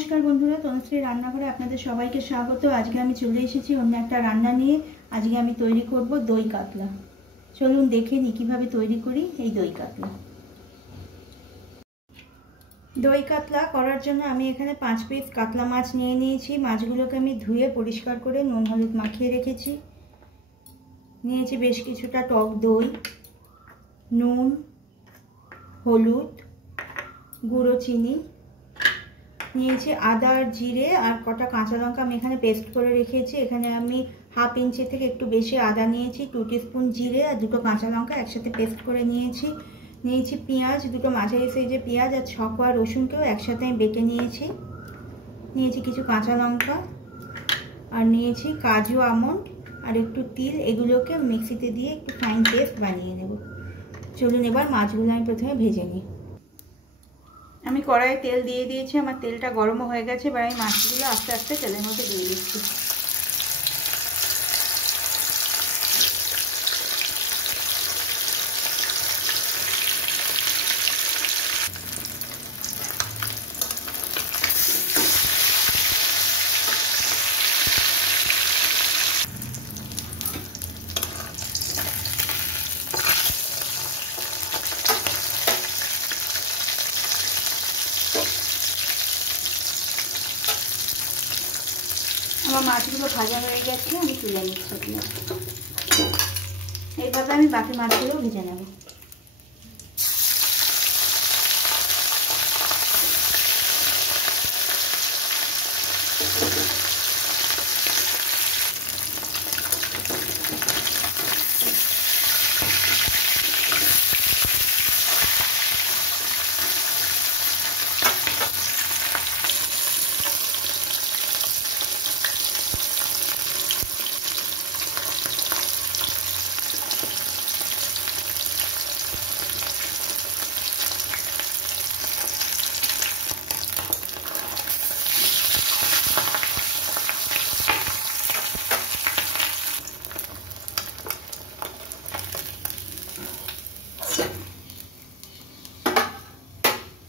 नमस्कार बंधुरा तनुश्री रान्नाघरे आपनादेर सबाइके स्वागत। आज के आमी चले एसेछि अन्य एकटा रान्ना निये। आज के आमी तैरी करब दई कातला। चलुन देखे नि किभाबे तैरी करी एई दई कातला। दई कातला करार जन्य आमी एखाने 5 पिस कातला माछ निये निয়েছি। माछगुलोके आमी धुए परिष्कार करे नुन हलुद माखिए रेखेछि। निয়েছি बेश किछुटा टक दई, नुन, हलुद, गुड़ो चीनी, নিয়েছি আদা আর জিরে আর কটা কাঁচা লঙ্কা আমি এখানে পেস্ট করে রেখেছি। এখানে আমি হাফ ইঞ্চি থেকে একটু বেশি আদা নিয়েছি, 2 টিস্পুন জিরে আর দুটো কাঁচা লঙ্কা একসাথে পেস্ট করে নিয়েছি পেঁয়াজ, দুটো মাঝারি সাইজের পেঁয়াজ আর 6 কোয়া রসুনকেও একসাথে আমি বেটে নিয়েছি কিছু কাঁচা লঙ্কা আর নিয়েছি কাজু আমন্ড আর একটু তিল। এগুলোকে মিক্সিতে দিয়ে একটু ফাইন পেস্ট বানিয়ে নেব। চলুন এবার মাছগুলো আমি প্রথমে ভেজে নিই। আমি কড়াইয়ে তেল দিয়ে দিয়েছি, আমার তেলটা গরম হয়ে গেছে। এবার আমি মাছগুলো আস্তে আস্তে তেলের মধ্যে দিয়ে দিচ্ছি। আমার মাছগুলো ভাজা হয়ে গেছে, আমি তুলে নিচ্ছি। এইভাবে আমি বাকি মাছগুলো ভেজে নেব।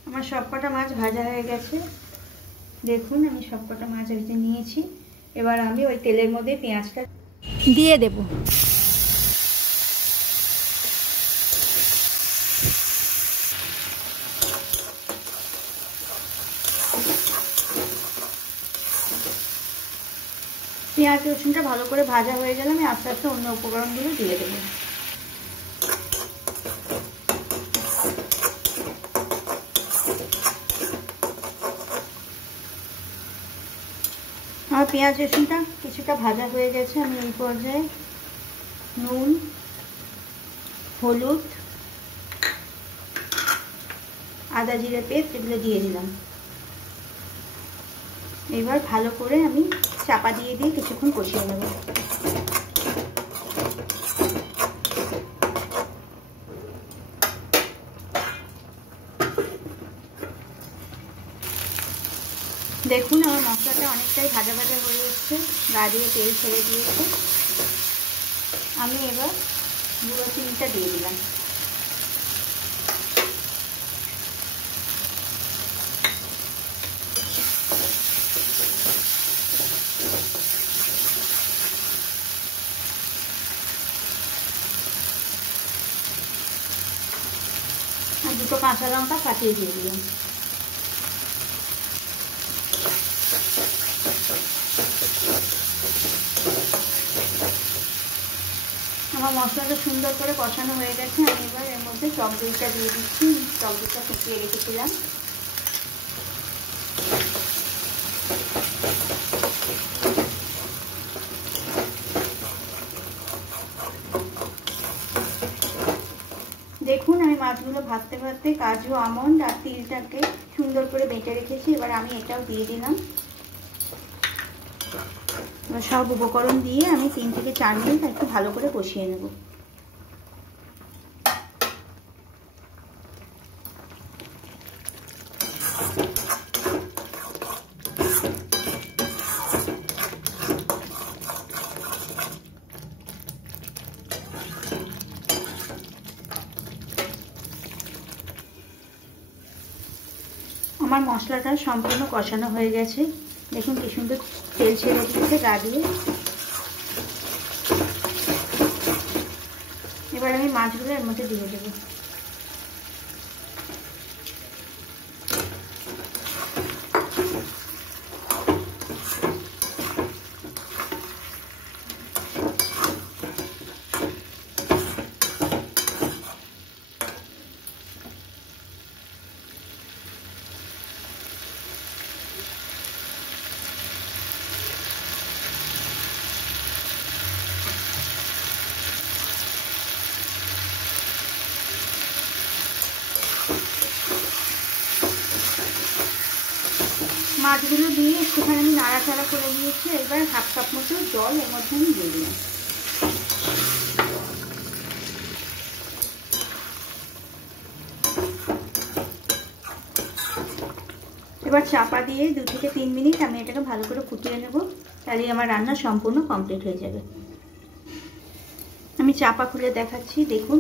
আমার সবকটা মাছ ভাজা হয়ে গেছে। দেখুন আমি সবকটা মাছ ভেজে নিয়েছি। এবার আমি ওই তেলের মধ্যে পেঁয়াজটা দিয়ে দেব। পেঁয়াজ রসুনটা ভালো করে ভাজা হয়ে গেলে আমি আস্তে আস্তে অন্য উপকরণগুলো দিয়ে দেবো। আমার পেঁয়াজ রসুনটা কিছুটা ভাজা হয়ে গেছে। আমি এই পর্যায়ে নুন, হলুদ, আদা জিরে পেস্ট এগুলো দিয়ে দিলাম। এবার ভালো করে আমি চাপা দিয়ে কিছুক্ষণ কষিয়ে নেব। দেখুন আমার মশলাটা অনেকটাই ভাজা ভাজা হয়ে এসছে, গা দিয়ে তেল ছেড়ে দিয়েছে। আমি এবার গুঁড়ো চিনিটা দিয়ে দিলাম। আর দুটো কাঁচা লঙ্কা ফাটিয়ে দিয়ে দিলাম। আমার মশলাটা সুন্দর করে কষানো হয়ে গেছে। আমি এবার এর মধ্যে টক দইটা দিয়ে দিচ্ছি। টক দইটা ফুটিয়ে রেখেছিলাম। দেখুন আমি মাছগুলো ভাজতে ভাজতে কাজু আমন্ড আর তিলটাকে সুন্দর করে বেটে রেখেছি। এবার আমি এটাও দিয়ে দিলাম। সব উপকরণ দিয়ে আমি 3 থেকে 4 মিনিট একটু ভালো করে কষিয়ে নেব। আমার মশলাটা সম্পূর্ণ কষানো হয়ে গেছে। দেখুন কি সুন্দর তেল ছেড়ে দিচ্ছে গা দিয়ে। এবার আমি মাছগুলো এর মধ্যে দিয়ে দেবো। মাছগুলো দিয়ে একটুখানি আমি নাড়াচাড়া করে দিয়েছি। এবার 1/2 কাপ মতো জল এর মধ্যে আমি দিয়ে দিলাম। এবার চাপা দিয়ে 2 থেকে 3 মিনিট আমি এটাকে ভালো করে ফুটিয়ে নেব, তাহলে আমার রান্না সম্পূর্ণ কমপ্লিট হয়ে যাবে। আমি চাপা খুলে দেখাচ্ছি, দেখুন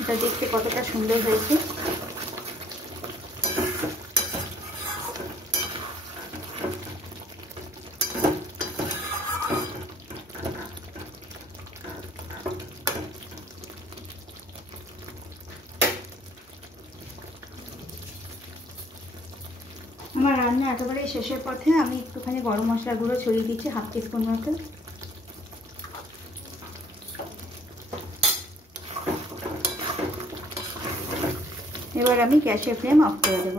এটা দেখতে কতটা সুন্দর হয়েছে। আমার রান্না একেবারে শেষের পথে। আমি একটুখানি গরম মশলা গুঁড়ো ছড়িয়ে দিচ্ছি, 1/2 টিস্পুন মতো। এবার আমি গ্যাসের ফ্লেম অফ করে দেব।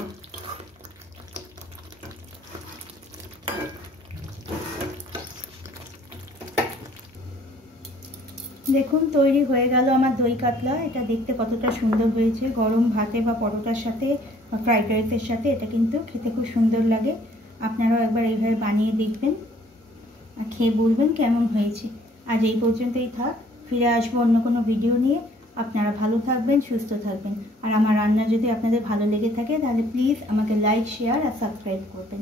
দেখুন তৈরি হয়ে গেল আমার দই কাতলা। এটা দেখতে কতটা সুন্দর হয়েছে, গরম ভাতে বা পরোটার সাথে বা ফ্রাইড রাইসের সাথে এটা কিন্তু খেতে খুব সুন্দর লাগে। আপনারাও একবার এইভাবে বানিয়ে দেখবেন আর খেয়ে বলবেন কেমন হয়েছে। আজ এই পর্যন্তই থাক, ফিরে আসবো অন্য কোনো ভিডিও নিয়ে। আপনারা ভালো থাকবেন, সুস্থ থাকবেন। আর আমার রান্না যদি আপনাদের ভালো লেগে থাকে তাহলে প্লিজ আমাকে লাইক, শেয়ার আর সাবস্ক্রাইব করবেন।